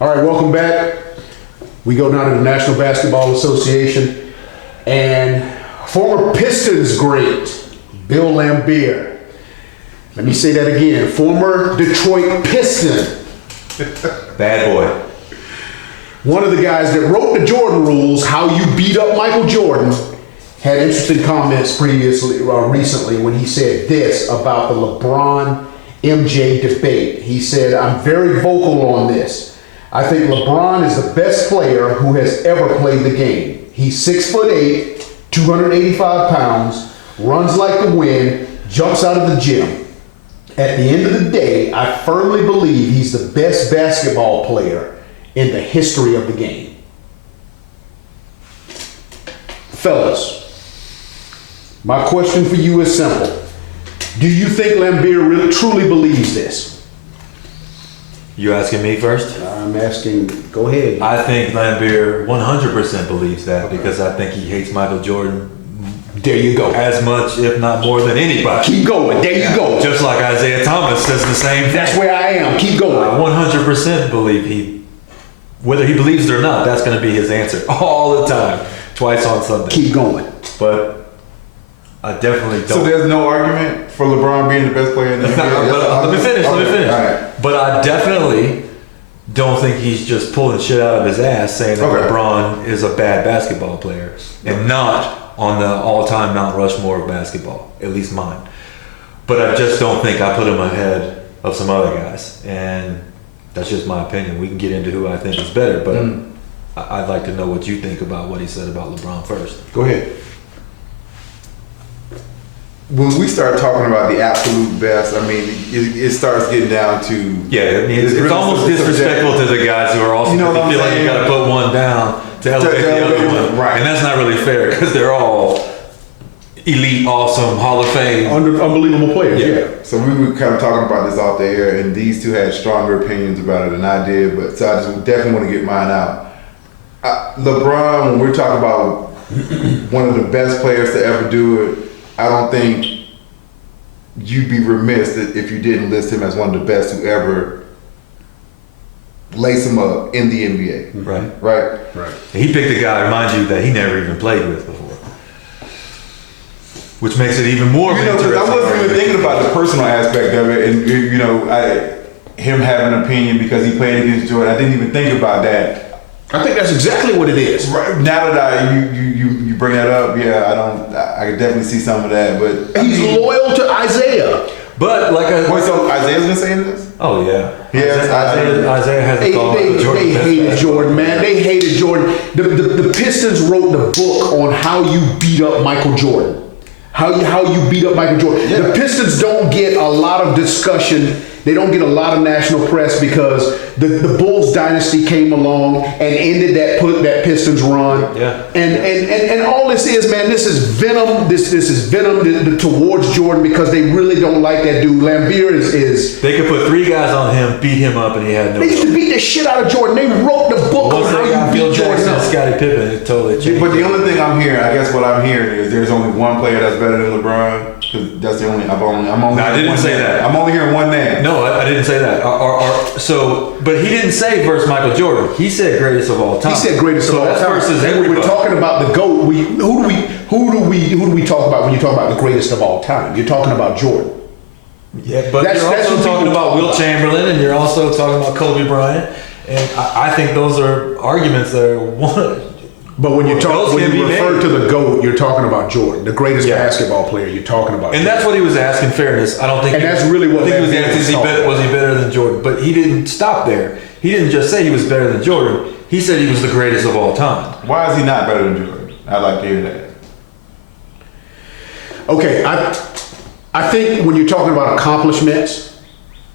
All right, welcome back. We go now to the National Basketball Association and former Pistons great, Bill Laimbeer. Let me say that again. Former Detroit Piston. Bad boy. One of the guys that wrote the Jordan rules, how you beat up Michael Jordan, had interesting comments recently when he said this about the LeBron MJ debate. He said, I'm very vocal on this. I think LeBron is the best player who has ever played the game. He's 6'8", 285 pounds, runs like the wind, jumps out of the gym. At the end of the day, I firmly believe he's the best basketball player in the history of the game. Fellas, my question for you is simple. Do you think Laimbeer really truly believes this? You asking me first? I'm asking, go ahead. I think Laimbeer 100% believes that because I think he hates Michael Jordan. There you go. As much, if not more than anybody. Keep going. There you go. Just like Isaiah Thomas says the same thing. That's where I am. Keep going. I 100% believe whether he believes it or not, that's going to be his answer all the time, twice on Sunday. Keep going. But I definitely don't. So there's no argument for LeBron being the best player in the NBA? Let me finish. All right. But I definitely don't think he's just pulling shit out of his ass saying that LeBron is a bad basketball player and not on the all-time Mount Rushmore of basketball, at least mine. But I just don't think I put him ahead of some other guys. And that's just my opinion. We can get into who I think is better, but I'd like to know what you think about what he said about LeBron first. Go ahead. When we start talking about the absolute best, I mean, it starts getting down to... Yeah, I mean, it's really almost disrespectful to the guys who are also feel like you got to put one down to elevate the other one. Right. And that's not really fair because they're all elite, awesome, Hall of Fame. Unbelievable players, yeah. So we were kind of talking about this off the air, and these two had stronger opinions about it than I did, but so I just definitely want to get mine out. LeBron, when we're talking about one of the best players to ever do it, I don't think you'd be remiss if you didn't list him as one of the best who ever lace him up in the NBA. Right. He picked a guy, mind you, that he never even played with before, which makes it even more interesting. I wasn't even thinking about the personal aspect of it, and him having an opinion because he played against Jordan. I didn't even think about that. I think that's exactly what it is. Right. Now that you bring that up, I could definitely see some of that. But he's loyal to Isaiah. But so Isaiah's been saying this? Oh yeah. Isaiah has a thought. They hated Jordan, man. They hated Jordan. The Pistons wrote the book on how you beat up Michael Jordan. How you beat up Michael Jordan. Yeah. The Pistons don't get a lot of discussion. They don't get a lot of national press because the Bulls dynasty came along and ended that Pistons run. Yeah. And all this is, man, this is venom. This is venom towards Jordan because they really don't like that dude. Laimbeer is. They could put 3 guys on him, beat him up, and he had no. They used to beat the shit out of Jordan. They wrote the book on how you beat Jordan up. Scottie Pippen, it totally changed. But the only thing I'm hearing, I guess what I'm hering is there's only one player that's better than LeBron. Because that's the only. I'm only. No, I didn't say that. I'm only hearing one name. No, I didn't say that. But he didn't say versus Michael Jordan. He said greatest of all time. He said greatest of all time. Versus everybody. We're talking about the GOAT. Who do we talk about when you talk about the greatest of all time? You're talking about Jordan. Yeah, but you're also talking about Wilt Chamberlain, and you're also talking about Kobe Bryant, and I think those are arguments that are one. But when you refer to the GOAT, you're talking about Jordan, the greatest basketball player. You're talking about, and that's what he was asking. Fairness, I don't think. And that's really what I think he was asking. Was he better than Jordan? But he didn't stop there. He didn't just say he was better than Jordan. He said he was the greatest of all time. Why is he not better than Jordan? I'd like to hear that. Okay, I think when you're talking about accomplishments,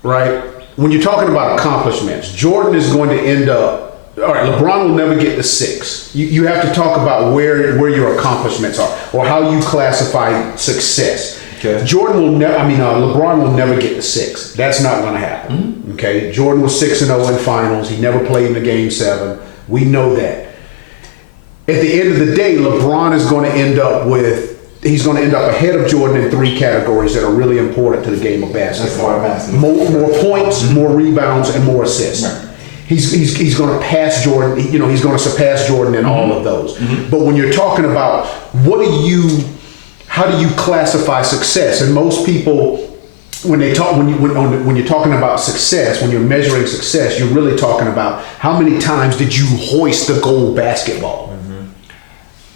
right? When you're talking about accomplishments, Jordan is going to end up. All right, LeBron will never get to 6. You have to talk about where your accomplishments are or how you classify success. Okay. LeBron will never get to 6. That's not going to happen. Mm-hmm. Okay. Jordan was 6-0 in finals. He never played in the Game 7. We know that. At the end of the day, LeBron is going to end up ahead of Jordan in 3 categories that are really important to the game of basketball. That's why I'm asking. More points, more rebounds, and more assists. Right. he's going to pass Jordan. You know, he's going to surpass Jordan in all of those. But when you're talking about how do you classify success? And most people, when you're talking about success, when you're measuring success, you're really talking about how many times did you hoist the gold basketball.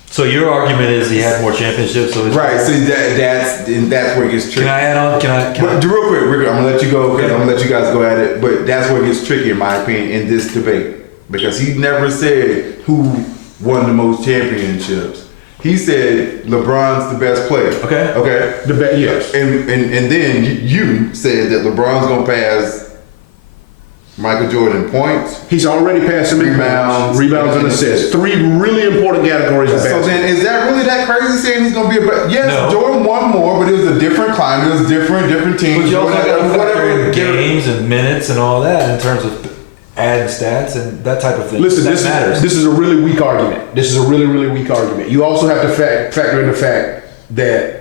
So your argument is he had more championships, so it's Right, so that's where it gets tricky. Can I add on? But real quick, I'm gonna let you go because I'm gonna let you guys go at it. But that's where it gets tricky, in my opinion, in this debate, because he never said who won the most championships. He said LeBron's the best player. Okay. The best, yes. And then you said that LeBron's gonna pass Michael Jordan in points. He's already passed him in rebounds and assists. 3 really important categories of basketball. So then, is that really that crazy saying he's going to be a better? Yes, no. Jordan won more, but it was a different climate. It was different teams. But you also got games and minutes and all that in terms of adding stats and that type of thing. Listen, this is a really weak argument. This is a really, really weak argument. You also have to factor in the fact that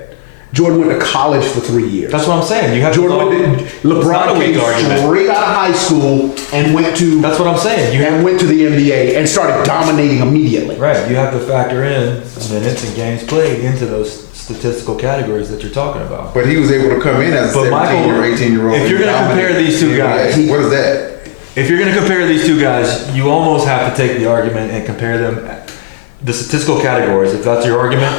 Jordan went to college for 3 years. That's what I'm saying. LeBron came straight out of high school and went to. That's what I'm saying. Went to the NBA and started dominating immediately. Right. You have to factor in minutes and games played into those statistical categories that you're talking about. But he was able to come in as a 18-year-old. If you're going to compare these two guys, what is that? If you're going to compare these two guys, you almost have to take the argument and compare them, the statistical categories. If that's your argument,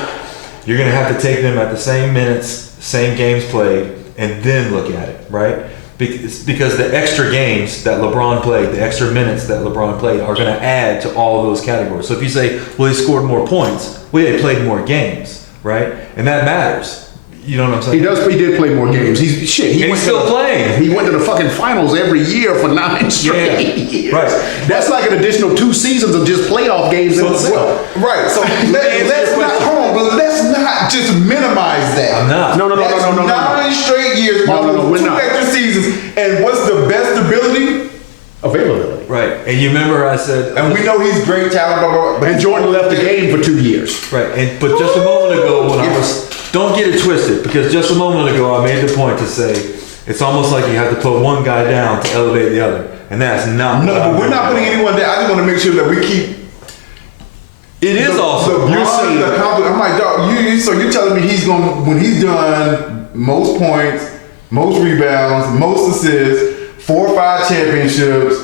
you're going to have to take them at the same minutes, same games played, and then look at it, right? Because the extra games that LeBron played, the extra minutes that LeBron played are going to add to all of those categories. So if you say, well, he scored more points, well, he played more games, right? And that matters. You know what I'm saying? He did play more games. He's still playing. He went to the fucking finals every year for 9 straight years. Right. That's like an additional 2 seasons of just playoff games in itself. Right. So let's not just minimize that. I'm not. No. 9 straight years. We're 2 not. extra seasons. And what's the best ability? Availability. Right. And you remember I said, and we know he's great talent, but and Jordan left the game for 2 years. Right. But just a moment ago when I was. Don't get it twisted, because just a moment ago I made the point to say it's almost like you have to put one guy down to elevate the other, and that's not. No, but we're not putting anyone down. I just want to make sure that we keep. It is also. You're saying the compliment. I'm like, dog. So you're telling me he's going when he's done most points, most rebounds, most assists, 4 or 5 championships.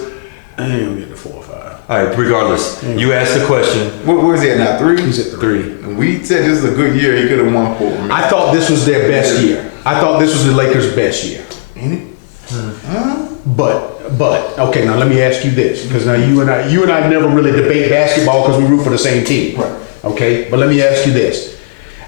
I ain't gonna get the 4 or 5. All right, regardless, you asked the question. Where is he at now? 3? He's at 3. And we said this is a good year. He could have won 4. Man. I thought this was their best year. I thought this was the Lakers' best year. Ain't it? But okay, now let me ask you this, because now you and I never really debate basketball because we root for the same team. Right. Okay, but let me ask you this.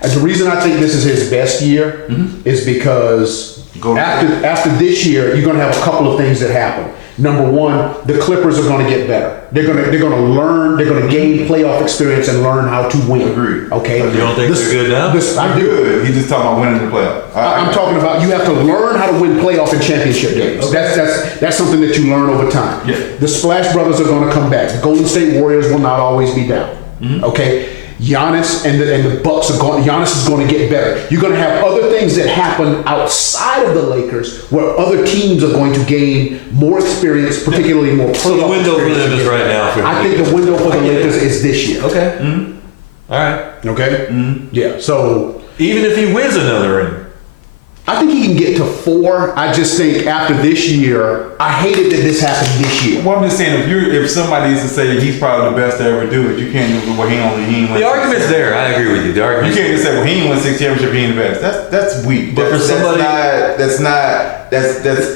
And the reason I think this is his best year is because after this year, you're going to have a couple of things that happen. Number one, the Clippers are going to get better. They're going to learn. They're going to gain playoff experience and learn how to win. Agreed. Okay. You don't think they're good now? I do. Good. He's just talking about winning the playoff. I'm talking about you have to learn how to win playoff and championship games. Okay. That's something that you learn over time. Yeah. The Splash Brothers are going to come back. The Golden State Warriors will not always be down. Okay. Giannis and the Bucks are going. Giannis is going to get better. You're going to have other things that happen outside of the Lakers, where other teams are going to gain more experience, particularly more. So the window for them is right now. I think the window for the Lakers is this year. Okay. All right. Okay. Yeah. So even if he wins another ring, I think he can get to 4. I just think after this year, I hated that this happened this year. Well, I'm just saying, if somebody is to say he's probably the best to ever do it, you can't do it. Well, he ain't won. The argument's there. I agree with you. The argument. You can't just say, well, he ain't won 6 championships. He ain't the best. That's weak. But for somebody, that's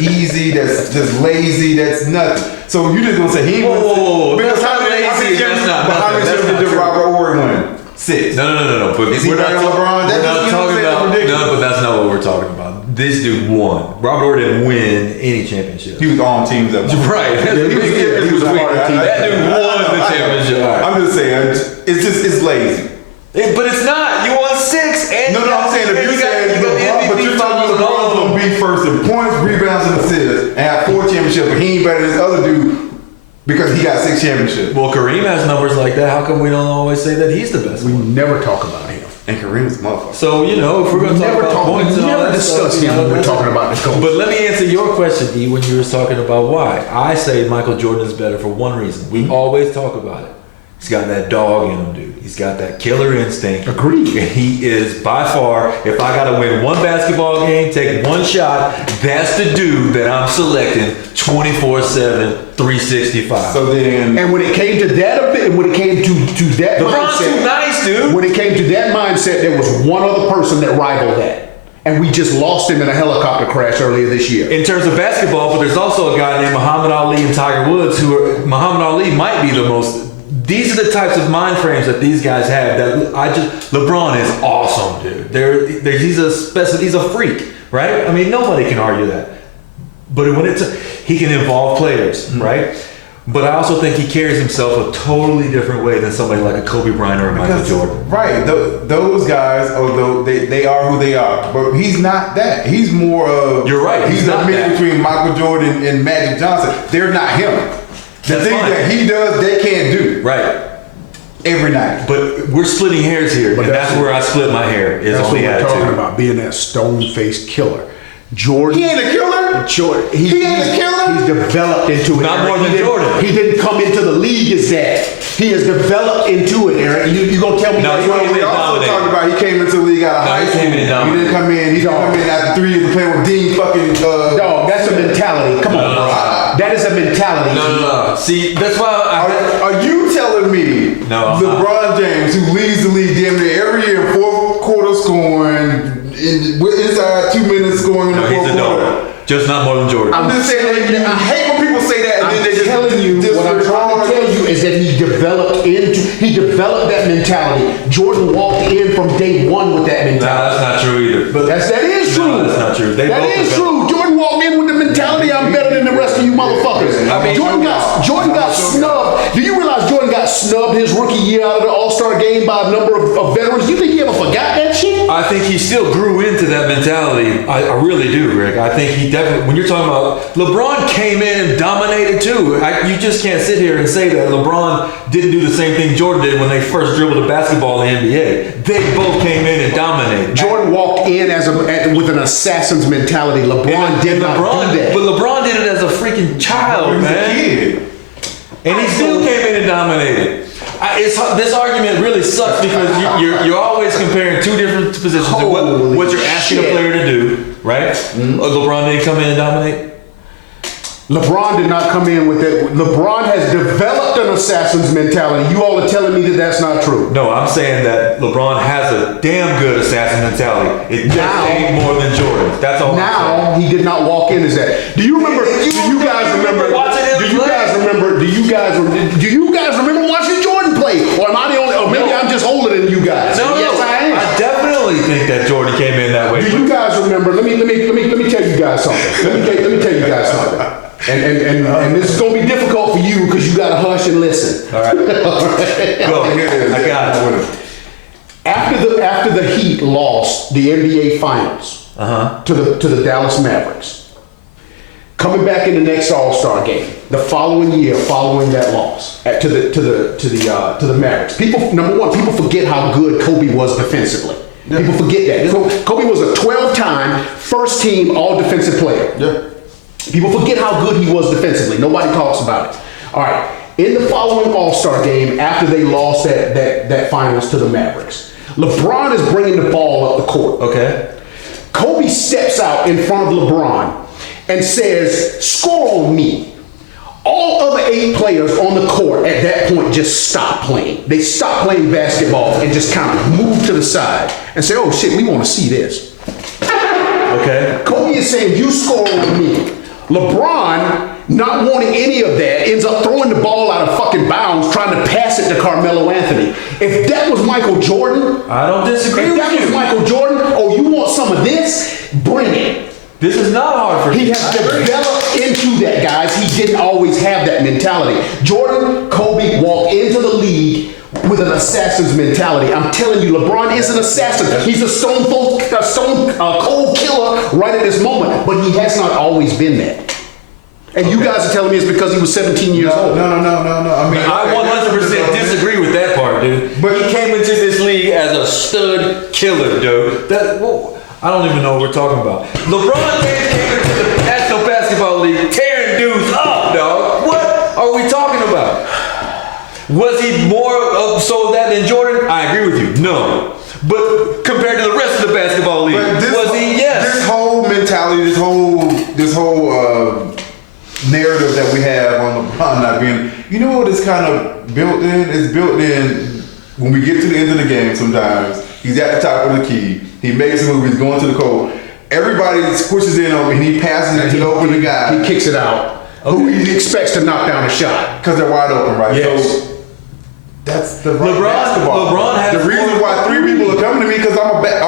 easy. That's lazy. That's nothing. So you just gonna say he ain't won? Whoa. Because how many championships did Robert Horry win? 6. No. But is he better than LeBron? But that's not what we're talking about. This dude won. Robert Horry didn't win any championship. He was on teams that won. Right. He was part of team. That dude won the championship. I'm just saying, it's lazy. But it's not. You won 6. And no, I'm saying if you say LeBron, but you're talking LeBron's gonna be first in points, rebounds, and assists, and have 4 championships, but he ain't better than this other dude because he got 6 championships. Well, Kareem has numbers like that. How come we don't always say that he's the best? We never talk about him. And Kareem's a motherfucker. So, if we're going to talk about points and all never that discuss stuff, him when we're talking about the coach. But let me answer your question, E, when you were talking about why. I say Michael Jordan is better for one reason. We always talk about it. He's got that dog in him, dude. He's got that killer instinct. Agreed. And he is by far, if I got to win one basketball game, take one shot, that's the dude that I'm selecting 24/7, 365. So then, And when it came to that, when it came to that LeBron's mindset, too nice, dude. when it came to that mindset, there was one other person that rivaled that, and we just lost him in a helicopter crash earlier this year. In terms of basketball, but there's also a guy named Muhammad Ali and Tiger Woods Muhammad Ali might be the most. These are the types of mind frames that these guys have. LeBron is awesome, dude. He's a freak, right? I mean, nobody can argue that. But he can involve players, right? But I also think he carries himself a totally different way than somebody like a Kobe Bryant or a Michael Jordan. Right. Those guys, although they are who they are, but he's not that. He's more of. You're right. He's not the mix that. between Michael Jordan and Magic Johnson. They're not him. The thing that he does, they can't do. Right. Every night. But we're splitting hairs here, and that's where I split my hair. Is That's on what the we're attitude. talking about, being that stone-faced killer. Jordan. He ain't a killer. Jordan. He ain't a killer? He's developed into it. Not Eric. more than He didn't- Jordan. He didn't come into the league as that. He has developed into it, Eric. You gonna tell me No, that? he Well, we came in also dominating. talked about he came into the league out of No, high he school. came in He dominating. didn't come in. He didn't come in after 3 years of playing with Dean fucking. Dog, that's a mentality. Come on, bro. That is a mentality. No. See, that's why Are you telling me No, I'm not. LeBron James, who leads the league damn near every year in fourth quarter scoring, inside 2 minutes scoring in the he's fourth a quarter? dog. Just not more than Jordan. I'm just saying that I hate when people say that and then they just telling you, what I'm trying to tell you is that he developed that mentality. Jordan walked in from day one with that mentality. Nah, that's not true either. But That is true. No, that's not true. They That both is developed. true. Jordan walked in with the mentality, I'm better than the rest of you motherfuckers. I mean, Jordan got snubbed. Do you realize Jordan got snubbed his rookie year out of the All-Star game by a number of veterans? You think he ever forgot that shit? I think he still grew into that mentality. I really do, Rick. I think he definitely, when you're talking about, LeBron came in and dominated too. You just can't sit here and say that LeBron didn't do the same thing Jordan did when they first dribbled a basketball in the NBA. They both came in and dominated. Jordan walked in with an assassin's mentality. LeBron did not do that. But LeBron did it as a freaking child, man. kid. And he still came in and dominated. This argument really sucks because you're always comparing two different positions. Holy What you're asking shit. a player to do, right? LeBron didn't come in and dominate. LeBron did not come in with that. LeBron has developed an assassin's mentality. You all are telling me that that's not true. No, I'm saying that LeBron has a damn good assassin mentality. It just Now- ain't more than Jordan. That's all I'm saying. Now he did not walk in as that. Do you remember? Do you guys remember watching him Do you play? guys remember? Do you guys remember watching Jordan play? Or am I the only? Or maybe I'm just older than you guys. Yes, I am. I definitely think that Jordan came in that way. Do you guys remember? Let me tell you guys something. Let me tell you guys something. And this is gonna be difficult for you because you gotta hush and listen. All right. Go. I got it. After the Heat lost the NBA Finals to the Dallas Mavericks, coming back in the next All-Star game, the following year, following that loss to the Mavericks, number one, people forget how good Kobe was defensively. Yeah. People forget that. Kobe was a 12-time first-team All-Defensive player. Yeah. People forget how good he was defensively. Nobody talks about it. All right. In the following All-Star game, after they lost that finals to the Mavericks, LeBron is bringing the ball up the court. Okay. Kobe steps out in front of LeBron and says, "Score on me." All other 8 players on the court at that point just stop playing. They stop playing basketball and just kind of move to the side and say, "Oh shit, we want to see this." Okay. Kobe is saying, "You score on me." LeBron, not wanting any of that, ends up throwing the ball out of fucking bounds, trying to pass it to Carmelo Anthony. If that was Michael Jordan, I don't disagree if with that was you. Michael Jordan, oh, you want some of this? Bring it. This is not hard for He me. has developed into that, guys. He didn't always have that mentality. Jordan, Kobe walked into the league with an assassin's mentality. I'm telling you, LeBron is an assassin. He's a stone cold killer right at this moment, but he has not always been that. And you guys are telling me it's because he was 17 years old. No. I mean, I 100% disagree with that part, dude. But he came into this league as a stud killer, dude. I don't even know what we're talking about. LeBron James came into the National Basketball League tearing dudes up, dog. What are we talking about? Was he more so that than Jordan? I agree with you. No. But compared to the rest of the basketball league, was he? Yes. This whole mentality, this whole narrative that we have on LeBron not being, you know what is kind of built in? It's built in when we get to the end of the game sometimes. He's at the top of the key. He makes a move. He's going to the court. Everybody pushes in on him and he passes it to the open guy. He kicks it out. Okay. Who he expects to knock down a shot. Because they're wide open, right? Yes. So that's the basketball. LeBron has the reason why 3 people are coming to me because I'm a bad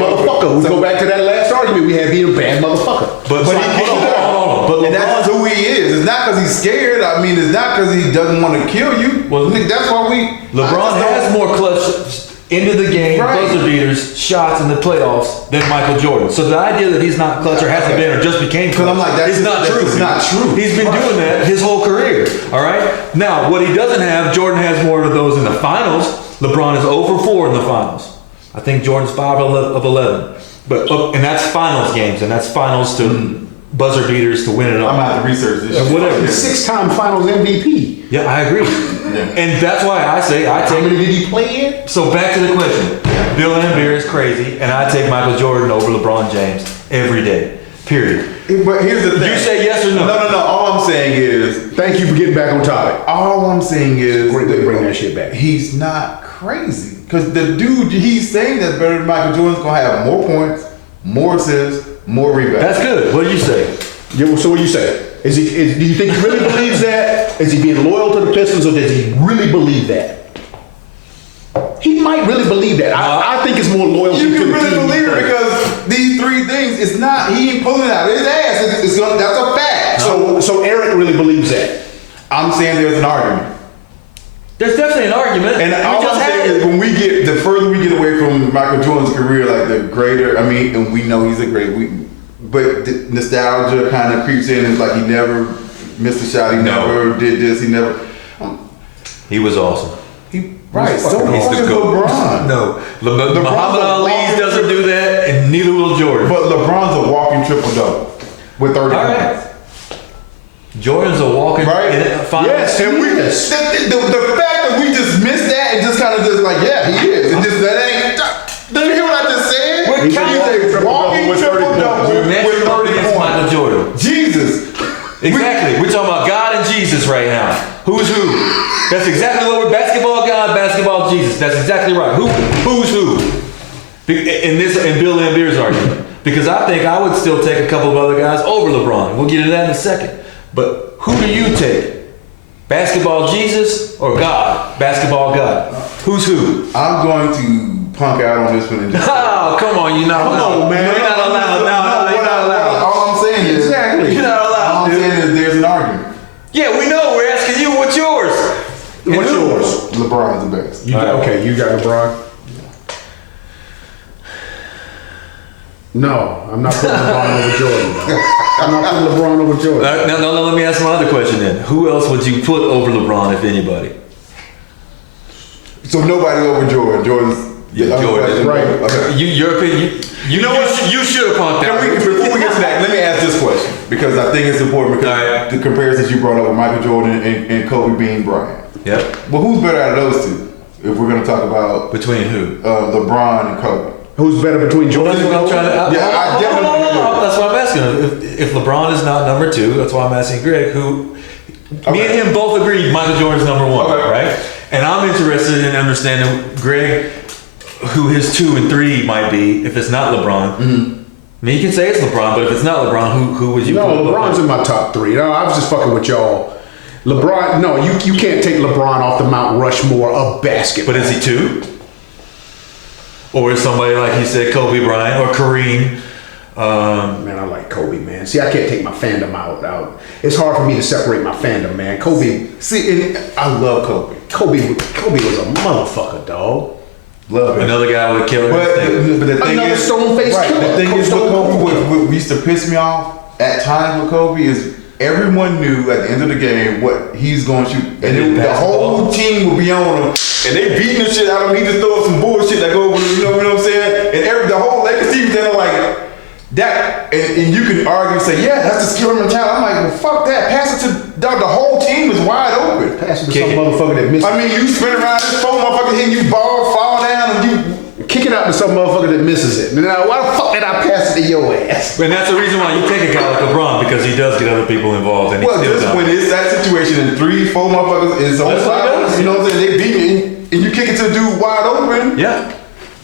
motherfucker. We go back to that last argument we had, being a bad motherfucker. But he kicks it out. But and that's who he is. It's not because he's scared. I mean, it's not because he doesn't want to kill you. Well, that's why LeBron has more clutch into the game, buzzer beaters, shots in the playoffs than Michael Jordan. So the idea that he's not clutch or hasn't been or just became clutch, I'm like, that's not true. It's not true. He's been doing that his whole career. All right. Now, what he doesn't have, Jordan has more of those in the finals. LeBron is 0 for 4 in the finals. I think Jordan's 5 of 11. But and that's finals games, and that's finals to buzzer beaters to win it all. I'm out to research this. Whatever. 6-time Finals MVP. Yeah, I agree. And that's why I say I take. How many did he play in? So back to the question. Bill Laimbeer is crazy, and I take Michael Jordan over LeBron James every day. Period. But here's the thing. You say yes or no? No. All I'm saying is, thank you for getting back on topic. all I'm saying is, Great way to bring that shit back. He's not crazy because the dude he's saying that's better than Michael Jordan's gonna have more points, more assists, more rebounds. That's good. What do you say? Yeah, so what do you say? Do you think he really believes that? Is he being loyal to the Pistons, or does he really believe that? He might really believe that. I think it's more loyalty to the team. You can really believe it because these 3 things, it's not, he ain't pulling it out of his ass. That's a fact. So Eric really believes that. I'm saying there's an argument. There's definitely an argument. And all I'm saying is when the further we get away from Michael Jordan's career, like the greater, I mean, and we know he's a great, but the nostalgia kind of creeps in. It's like he never missed a shot. He never did this. He never. He was awesome. Right. So he's the GOAT. LeBron. No. Muhammad Ali doesn't do that, and neither will Jordan. But LeBron's a walking triple-double with 30 All points. right. Jordan's a walking Yes, and the fact that we just missed that and just kind of just like, yeah, he is. And just that ain't. Did you hear what I just said? He's a walking triple-double with 30 points. Michael Jordan. Jesus. Exactly. We're talking about God and Jesus right now. Who's who? That's exactly what we're basketball God, basketball Jesus. That's exactly right. Who's who? In Bill Laimbeer's argument. Because I think I would still take a couple of other guys over LeBron. We'll get into that in a second. But who do you take? Basketball Jesus or God? Basketball God. Who's who? I'm going to punk out on this one. And just Oh, come on. You're not allowed. Come on, man. You're not allowed. No, you're not allowed. All I'm saying is, exactly. You're not allowed. all I'm saying is there's an argument. Yeah, we know. We're asking you what's yours. What's yours? LeBron's the best. Okay, you got LeBron? No, I'm not putting LeBron over Jordan. I'm not putting LeBron over Jordan. Now, let me ask my other question then. Who else would you put over LeBron, if anybody? So nobody over Jordan. Jordan's Jordan. Right. Okay. Your opinion. You know what? You should have punked that. Before we get to that, let me ask this question because I think it's important because the comparisons you brought up with Michael Jordan and Kobe being Bryant. Yep. Well, who's better out of those two? If we're going to talk about Between who? LeBron and Kobe. Who's better between Jordan and Kobe? That's why I'm asking. If LeBron is not number 2, that's why I'm asking Greg. Me and him both agreed Michael Jordan's number 1, right? And I'm interested in understanding Greg, who his 2 and 3 might be if it's not LeBron. Mm-hmm. I mean, you can say it's LeBron, but if it's not LeBron, who would you put? No, LeBron's in my top 3. No, I was just fucking with y'all. LeBron, no, you can't take LeBron off the Mount Rushmore of basketball. But is he 2? Or is somebody like he said, Kobe Bryant or Kareem? Man, I like Kobe, man. See, I can't take my fandom out. It's hard for me to separate my fandom, man. Kobe. See, I love Kobe. Kobe was a motherfucker, dog. Love it. Another guy with a killer instinct. But the thing Another is, stone-faced killer. The thing is with Kobe, what used to piss me off at times with Kobe is everyone knew at the end of the game what he's going to shoot. And the whole team would be on him. And they beating the shit out of him. He just throw up some bullshit that go over, you know what That and you can argue, say, yeah, that's just killer mentality. I'm like, well, fuck that. Pass it to the whole team is wide open. Pass it to some motherfucker that misses. I mean, you spin around this phone, motherfucker hitting you ball, fall down, and you kick it out to some motherfucker that misses it. Now, why the fuck did I pass it to your ass? And that's the reason why you take a guy like LeBron, because he does get other people involved. And well, just when it's that situation and 3-4 motherfuckers is on fire, you know what I'm saying? They beat you and you kick it to a dude wide open. Yeah.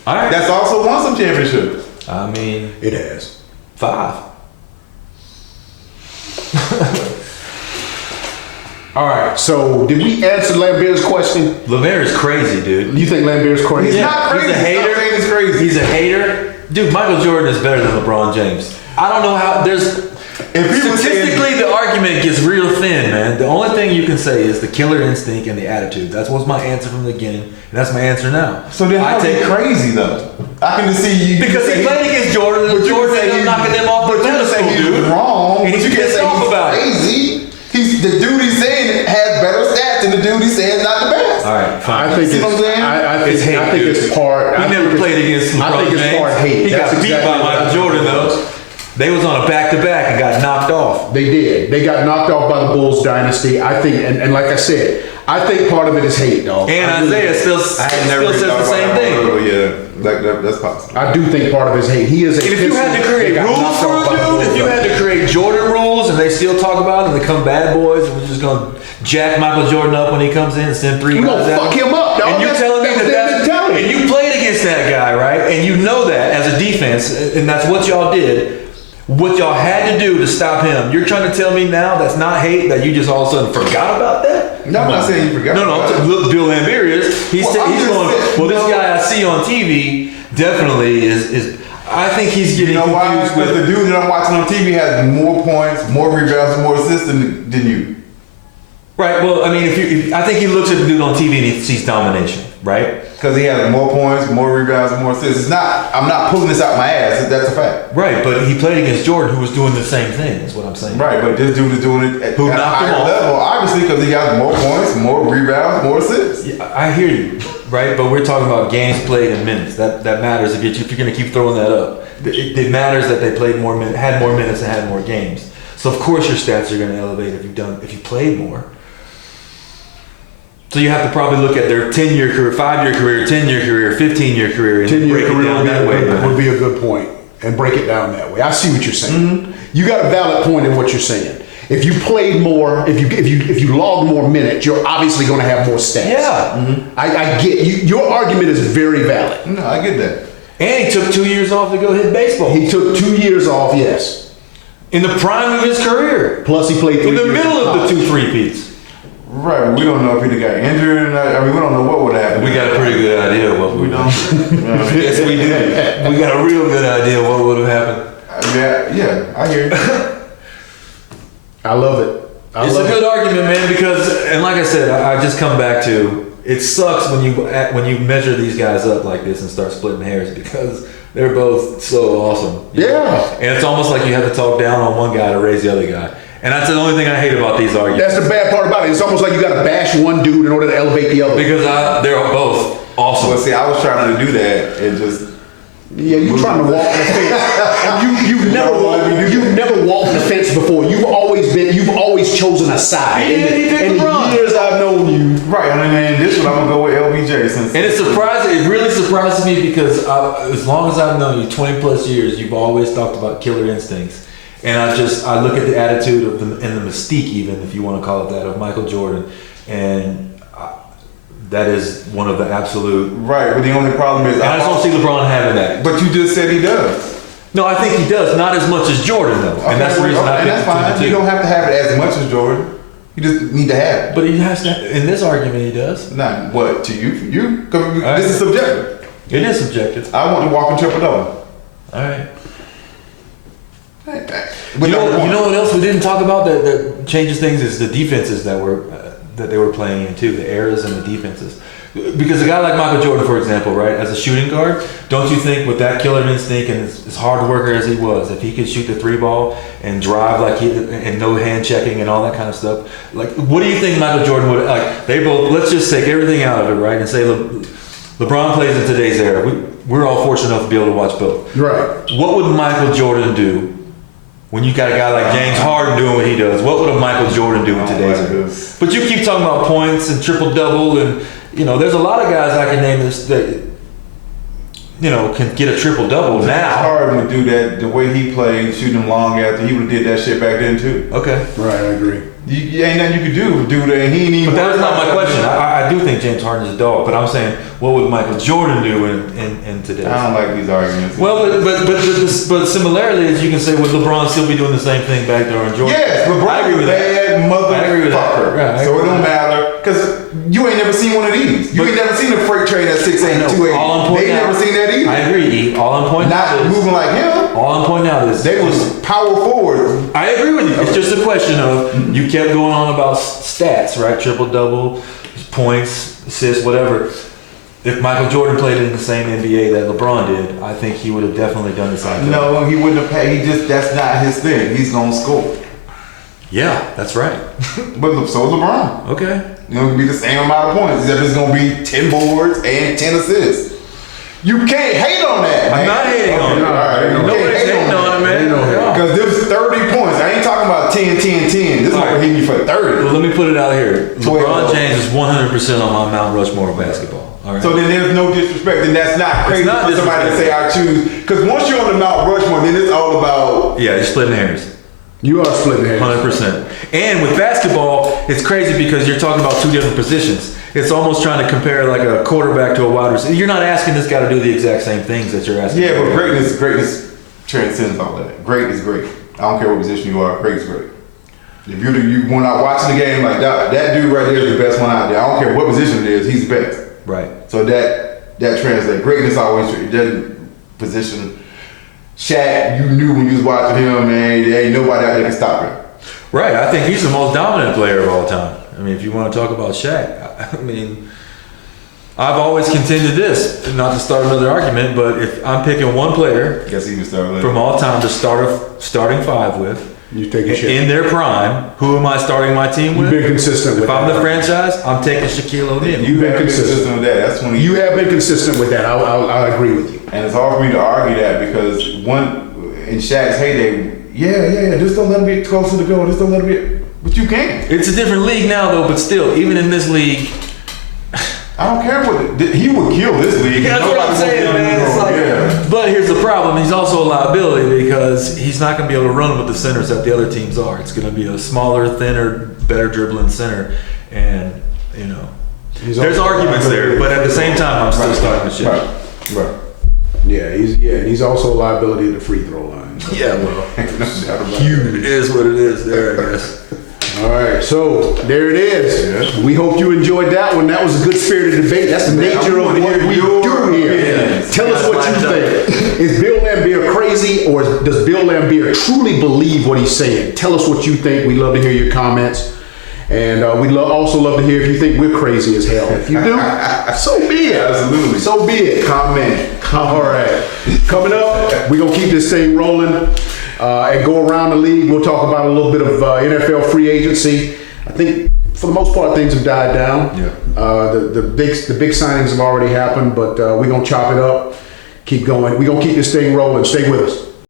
All right. That's also won some championships. I mean, It has. 5. All right, so did we answer Laimbeer's question? Laimbeer is crazy, dude. You think Laimbeer's crazy? He's not crazy. He's a hater. Stop saying he's crazy. He's a hater. Dude, Michael Jordan is better than LeBron James. I don't know how there's statistically the argument gets real thin, man. The only thing you can say is the killer instinct and the attitude. That was my answer from the beginning, and that's my answer now. So then how is he crazy though? I can just see you because he played against Jordan, and Jordan ended up knocking them off the pedestal, dude. Wrong. And he's pissed off about it. Crazy. He's the dude he's saying has better stats than the dude he's saying is not the best. All right, fine. I think See what I'm saying? I think, It's hate, I think dude. it's part. He never played against LeBron I think it's James. part hate. He That's got beat exactly by what Michael I Jordan think. though. They was on a back-to-back and got knocked off. They did. They got knocked off by the Bulls dynasty. I think, and like I said, I think part of it is hate, dog. And Isaiah still says the same thing. That's possible. I do think part of it is hate. He is a. And if you had to create rules for a dude, if you had to create Jordan rules and they still talk about it and they come bad boys and we're just going to jack Michael Jordan up when he comes in and send 3 we guys gonna out. fuck him up, dog. And you telling me that's and you played against that guy, right? And you know that as a defense, and that's what y'all did. What y'all had to do to stop him. You're trying to tell me now that's not hate, that you just all of a sudden forgot about that? No, I'm not saying you forgot. No, look, Bill Laimbeer is. He's going, this guy I see on TV definitely is I think he's getting confused Because the dude that I'm watching on TV has more points, more rebounds, and more assists than you. Right. Well, I mean, I think he looks at the dude on TV and he sees domination, right? Because he has more points, more rebounds, and more assists. It's not. I'm not pulling this out my ass. That's a fact. Right. But he played against Jordan, who was doing the same thing. Is what I'm saying. Right. But this dude is doing it at Who a knocked him higher off. level, obviously, because he has more points, more rebounds, more assists. Yeah, I hear you, right? But we're talking about games played in minutes. That matters if you're going to keep throwing that up. It matters that they played more minutes, had more minutes, and had more games. So of course your stats are going to elevate if you played more. So you have to probably look at their 10-year career, 5-year career, 10-year career, 15-year career, and break it down that way. Would be a good point, and break it down that way. I see what you're saying. Mm-hmm. You got a valid point in what you're saying. If you played more, if you logged more minutes, you're obviously going to have more stats. Yeah. Mm-hmm. I get you. Your argument is very valid. No, I get that. And he took 2 years off to go hit baseball. He took 2 years off, yes. In the prime of his career. Plus he played 3 In the years middle of the college. 2 3-peats. Right. We don't know if he got injured or not. I mean, we don't know what would happen. We got a pretty good idea of what we don't. Yes, we do. We got a real good idea of what would have happened. Yeah, I hear you. I love it. It's a good argument, man, because, and like I said, I just come back to, it sucks when you measure these guys up like this and start splitting hairs because they're both so awesome. Yeah. And it's almost like you have to talk down on one guy to raise the other guy. And that's the only thing I hate about these arguments. That's the bad part about it. It's almost like you got to bash one dude in order to elevate the other. Because they're both awesome. Well, see, I was trying to do that and just. Yeah, you trying to walk on the fence. And you've never walked the fence before. You've always chosen a side. He did, he picked in the LeBron. years I've known you. Right, and then this one I'm gonna go with LBJ since. And it really surprises me because as long as I've known you, 20 plus years, you've always talked about killer instincts. And I look at the attitude of and the mystique, even if you want to call it that, of Michael Jordan, and that is one of the absolute. Right, but the only problem is I just don't see LeBron having that. But you just said he does. No, I think he does, not as much as Jordan though, and that's the reason I and picked that's fine. the two. You don't have to have it as much as Jordan. You just need to have it. But he has to. In this argument, he does. Not what to you? You? Because right. This is subjective. It is subjective. I want to walk and triple double. All right. But You know what else we didn't talk about that changes things is the defenses that they were playing in too, the eras and the defenses. Because a guy like Michael Jordan, for example, right, as a shooting guard, don't you think with that killer instinct and as hard worker as he was, if he could shoot the 3 ball and drive and no hand checking and all that kind of stuff, like what do you think Michael Jordan would like? They both. Let's just take everything out of it, right, and say LeBron plays in today's era. we're all fortunate enough to be able to watch both. Right. What would Michael Jordan do when you got a guy like James Harden doing what he does? What would a Michael Jordan do in today's era? But you keep talking about points and triple double, and there's a lot of guys I can name this that can get a triple double now. Harden would do that the way he played, shoot them long after. He would have did that shit back then too. Okay. Right, I agree. You ain't nothing you could do that. He ain't even. But that's not my question. I do think James Harden is a dog, but I'm saying, what would Michael Jordan do in today's? I don't like these arguments. Well, but similarly, as you can say, would LeBron still be doing the same thing back during Jordan? Yes, LeBron is a bad motherfucker. Right, so it don't matter because you ain't never seen one of these. You ain't never seen a freight train at 6'8", 280. They never seen that either. I agree. All I'm pointing out Not is moving like him. all I'm pointing out is They was power forward. I agree with you. It's just a question of you kept going on about stats, right? Triple double, points, assists, whatever. If Michael Jordan played in the same NBA that LeBron did, I think he would have definitely done the same thing. No, he wouldn't have paid. That's not his thing. He's gonna score. Yeah, that's right. But so is LeBron. Okay. It'll be the same amount of points, except it's gonna be 10 boards and 10 assists. You can't hate on that, man. I'm not hating on it. All right, Nobody's hating on it, man. Because there's 30 points. I ain't talking about 10, 10, 10. This is what we're hitting you for 30. Well, let me put it out here. 12. LeBron James is 100% on my Mount Rushmore of basketball. All right. So then there's no disrespect, and that's not crazy not for somebody to say I choose. Because once you're on the Mount Rushmore, then it's all about. Yeah, you're splitting hairs. You are splitting hairs. 100%. And with basketball, it's crazy because you're talking about two different positions. It's almost trying to compare like a quarterback to a wide receiver. You're not asking this guy to do the exact same things that you're asking. Yeah, but greatness transcends all that. Great is great. I don't care what position you are. Great is great. If you when I'm watching the game like that dude right there is the best one out there. I don't care what position it is. He's the best. Right. So that translates. Greatness always doesn't position. Shaq, you knew when you was watching him, man. There ain't nobody out there can stop him. Right. I think he's the most dominant player of all time. I mean, if you want to talk about Shaq, I mean, I've always contended this, not to start another argument, but if I'm picking one player Guess he was starting from all time to start a starting five with, You take a shit. in their prime, who am I starting my team with? You've been consistent with If I'm that. the franchise, I'm taking Shaquille O'Neal. You've been consistent with that. That's when You have been consistent with that. I agree with you. And it's hard for me to argue that because in Shaq's heyday, yeah, just don't let him get closer to the goal. Just don't let him get. But you can. It's a different league now, though. But still, even in this league, I don't care what he would kill this league. that's what I'm saying, man. It's like, But here's the problem: he's also a liability because he's not going to be able to run with the centers that the other teams are. It's going to be a smaller, thinner, better dribbling center, and there's arguments there. But at the same time, I'm still starting the shit. Right. Yeah, he's also a liability at the free throw line. So. Yeah, well, it is what it is. There, I guess. All right, so there it is. Yeah. We hope you enjoyed that one. That was a good spirited debate. That's the nature of what we do here. Tell us what you think. Is Bill Laimbeer crazy, or does Bill Laimbeer truly believe what he's saying? Tell us what you think. We'd love to hear your comments. And we'd also love to hear if you think we're crazy as hell. If you do, so be it. Absolutely. So be it. Comment. All right. Coming up, we're going to keep this thing rolling and go around the league. We'll talk about a little bit of NFL free agency. I think for the most part, things have died down. Yeah. The big signings have already happened, but we're going to chop it up, keep going. We're going to keep this thing rolling. Stay with us.